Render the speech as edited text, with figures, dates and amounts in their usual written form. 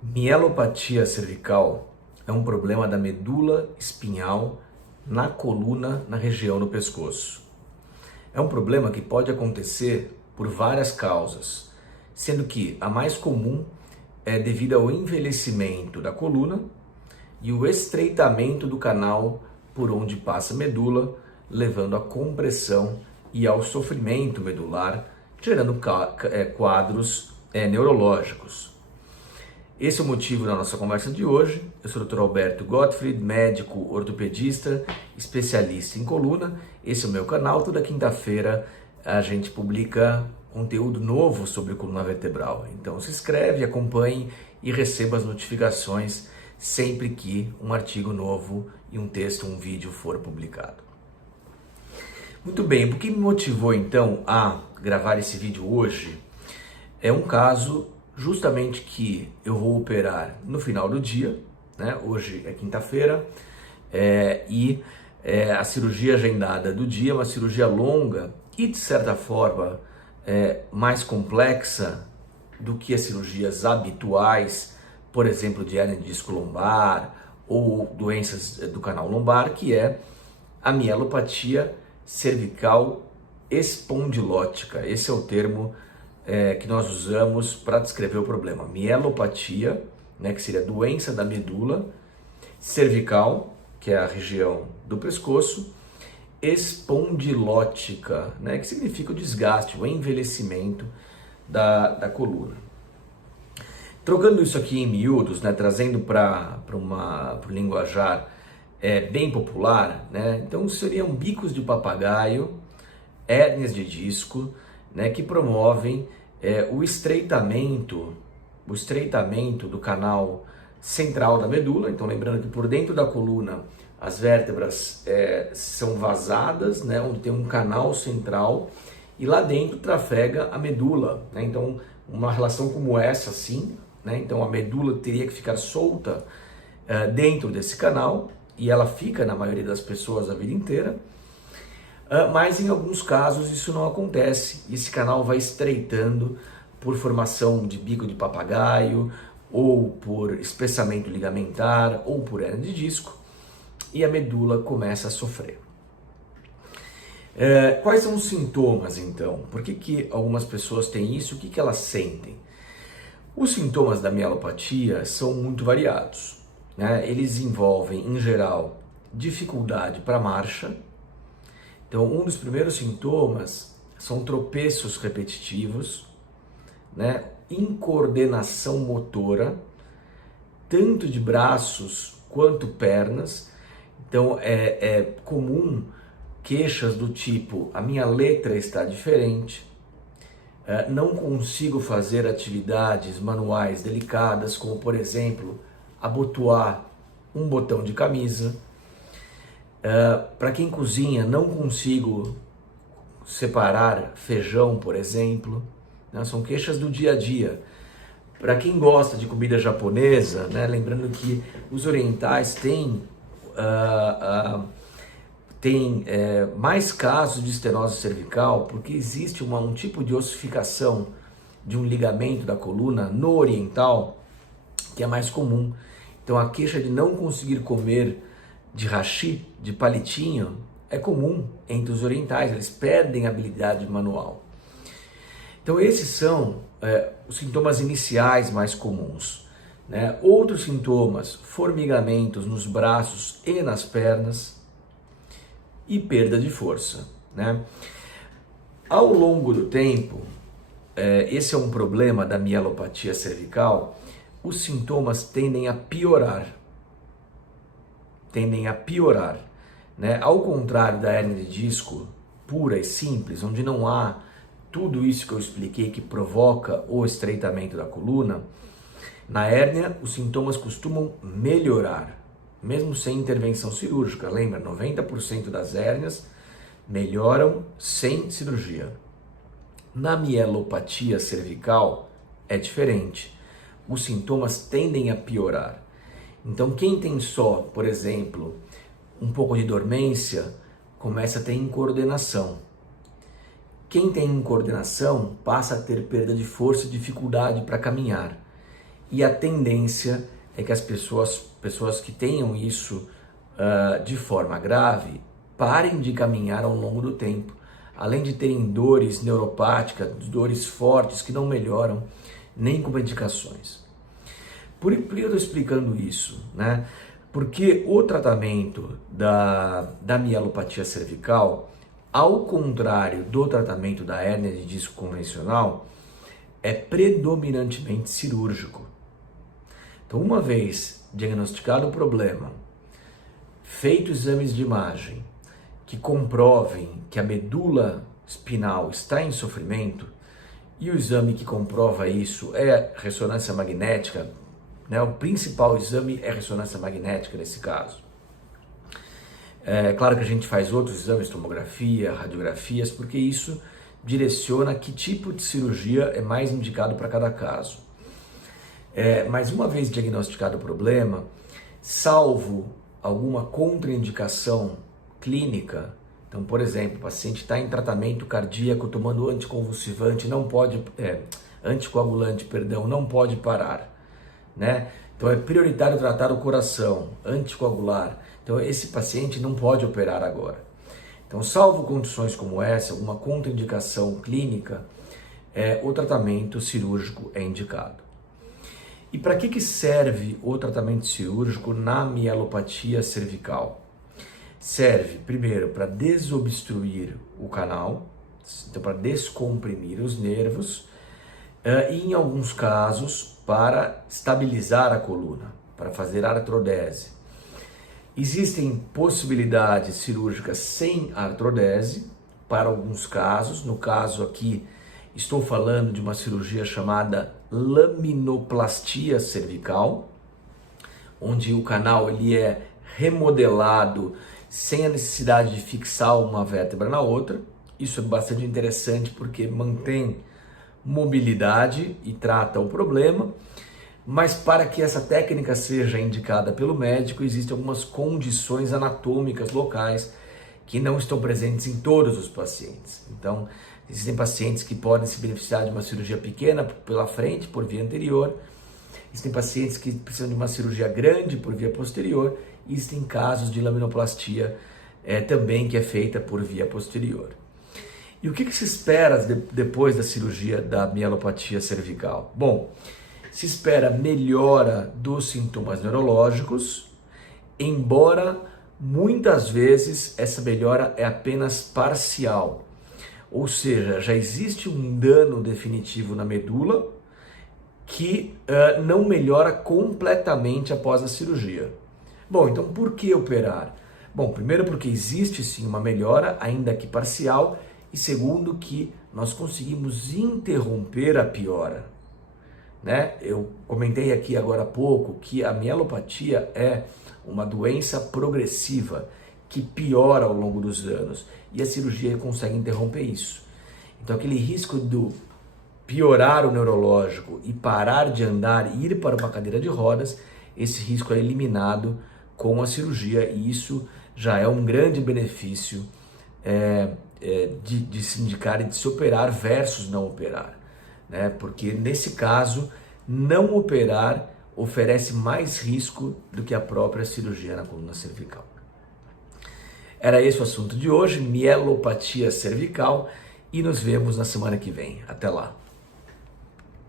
Mielopatia cervical é um problema da medula espinhal na coluna, na região do pescoço. É um problema que pode acontecer por várias causas, sendo que a mais comum é devido ao envelhecimento da coluna e o estreitamento do canal por onde passa a medula, levando à compressão e ao sofrimento medular, gerando quadros neurológicos. Esse é o motivo da nossa conversa de hoje. Eu sou o Dr. Alberto Gottfried, médico ortopedista, especialista em coluna. Esse é o meu canal. Toda quinta-feira a gente publica conteúdo novo sobre coluna vertebral. Então se inscreve, acompanhe e receba as notificações sempre que um artigo novo e um texto, um vídeo for publicado. Muito bem, o que me motivou então a gravar esse vídeo hoje é um caso justamente que eu vou operar no final do dia, né? Hoje é quinta-feira, a cirurgia agendada do dia é uma cirurgia longa e de certa forma mais complexa do que as cirurgias habituais, por exemplo, de hérnia de disco lombar ou doenças do canal lombar, que é a mielopatia cervical espondilótica. Esse é o termo que nós usamos para descrever o problema. Mielopatia, né, que seria doença da medula, cervical, que é a região do pescoço, espondilótica, né, que significa o desgaste, o envelhecimento da coluna. Trocando isso aqui em miúdos, né, trazendo para o linguajar bem popular, né, então seriam bicos de papagaio, hérnias de disco, né, que promovem o estreitamento do canal central da medula. Então lembrando que por dentro da coluna as vértebras são vazadas, né, onde tem um canal central e lá dentro trafega a medula, né? Então uma relação como essa assim, né, então a medula teria que ficar solta dentro desse canal e ela fica na maioria das pessoas a vida inteira. Mas em alguns casos isso não acontece, esse canal vai estreitando por formação de bico de papagaio, ou por espessamento ligamentar, ou por hérnia de disco, e a medula começa a sofrer. Quais são os sintomas então? Por que algumas pessoas têm isso? O que elas sentem? Os sintomas da mielopatia são muito variados, né? Eles envolvem, em geral, dificuldade para marcha. Então, um dos primeiros sintomas são tropeços repetitivos, né? Incoordenação motora, tanto de braços quanto pernas. Então, é comum queixas do tipo: a minha letra está diferente, não consigo fazer atividades manuais delicadas, como, por exemplo, abotoar um botão de camisa. Para quem cozinha, não consigo separar feijão, por exemplo, né? São queixas do dia a dia. Para quem gosta de comida japonesa, né? Lembrando que os orientais têm mais casos de estenose cervical, porque existe um tipo de ossificação de um ligamento da coluna no oriental que é mais comum. Então a queixa de não conseguir comer de hashi, de palitinho, é comum entre os orientais, eles perdem a habilidade manual. Então esses são os sintomas iniciais mais comuns, né? Outros sintomas: formigamentos nos braços e nas pernas e perda de força, né? Ao longo do tempo, esse é um problema da mielopatia cervical, os sintomas tendem a piorar, né? Ao contrário da hérnia de disco pura e simples, onde não há tudo isso que eu expliquei que provoca o estreitamento da coluna, na hérnia os sintomas costumam melhorar, mesmo sem intervenção cirúrgica. Lembra, 90% das hérnias melhoram sem cirurgia. Na mielopatia cervical é diferente, os sintomas tendem a piorar. Então quem tem só, por exemplo, um pouco de dormência, começa a ter incoordenação. Quem tem incoordenação passa a ter perda de força e dificuldade para caminhar. e a tendência é que as pessoas que tenham isso de forma grave parem de caminhar ao longo do tempo, além de terem dores neuropáticas, dores fortes que não melhoram nem com medicações. Por que eu estou explicando isso, né? Porque o tratamento da mielopatia cervical, ao contrário do tratamento da hérnia de disco convencional, é predominantemente cirúrgico. Então, uma vez diagnosticado o problema, feitos exames de imagem que comprovem que a medula espinal está em sofrimento, e o exame que comprova isso é ressonância magnética, né? O principal exame é ressonância magnética nesse caso. É claro que a gente faz outros exames, tomografia, radiografias, porque isso direciona que tipo de cirurgia é mais indicado para cada caso. Mas uma vez diagnosticado o problema, salvo alguma contraindicação clínica, então, por exemplo, o paciente está em tratamento cardíaco, tomando anticonvulsivante, anticoagulante, não pode parar, né? Então é prioritário tratar o coração, anticoagular. Então esse paciente não pode operar agora. Então, salvo condições como essa, alguma contraindicação clínica, o tratamento cirúrgico é indicado. E para que serve o tratamento cirúrgico na mielopatia cervical? Serve, primeiro, para desobstruir o canal, então para descomprimir os nervos, e em alguns casos para estabilizar a coluna, para fazer artrodese. Existem possibilidades cirúrgicas sem artrodese para alguns casos. No caso aqui, estou falando de uma cirurgia chamada laminoplastia cervical, onde o canal ele é remodelado sem a necessidade de fixar uma vértebra na outra. Isso é bastante interessante porque mantém mobilidade e trata o problema, mas para que essa técnica seja indicada pelo médico, existem algumas condições anatômicas locais que não estão presentes em todos os pacientes. Então, existem pacientes que podem se beneficiar de uma cirurgia pequena pela frente, por via anterior. Existem pacientes que precisam de uma cirurgia grande por via posterior. E existem casos de laminoplastia também que é feita por via posterior. E o que se espera depois da cirurgia da mielopatia cervical? Bom, se espera melhora dos sintomas neurológicos, embora muitas vezes essa melhora é apenas parcial. Ou seja, já existe um dano definitivo na medula que não melhora completamente após a cirurgia. Bom, então por que operar? Bom, primeiro porque existe sim uma melhora, ainda que parcial, e segundo que nós conseguimos interromper a piora, né? Eu comentei aqui agora há pouco que a mielopatia é uma doença progressiva que piora ao longo dos anos e a cirurgia consegue interromper isso. Então aquele risco do piorar o neurológico e parar de andar e ir para uma cadeira de rodas, esse risco é eliminado com a cirurgia e isso já é um grande benefício de se indicar e de se operar versus não operar, né? Porque nesse caso, não operar oferece mais risco do que a própria cirurgia na coluna cervical. Era esse o assunto de hoje, mielopatia cervical, e nos vemos na semana que vem. Até lá!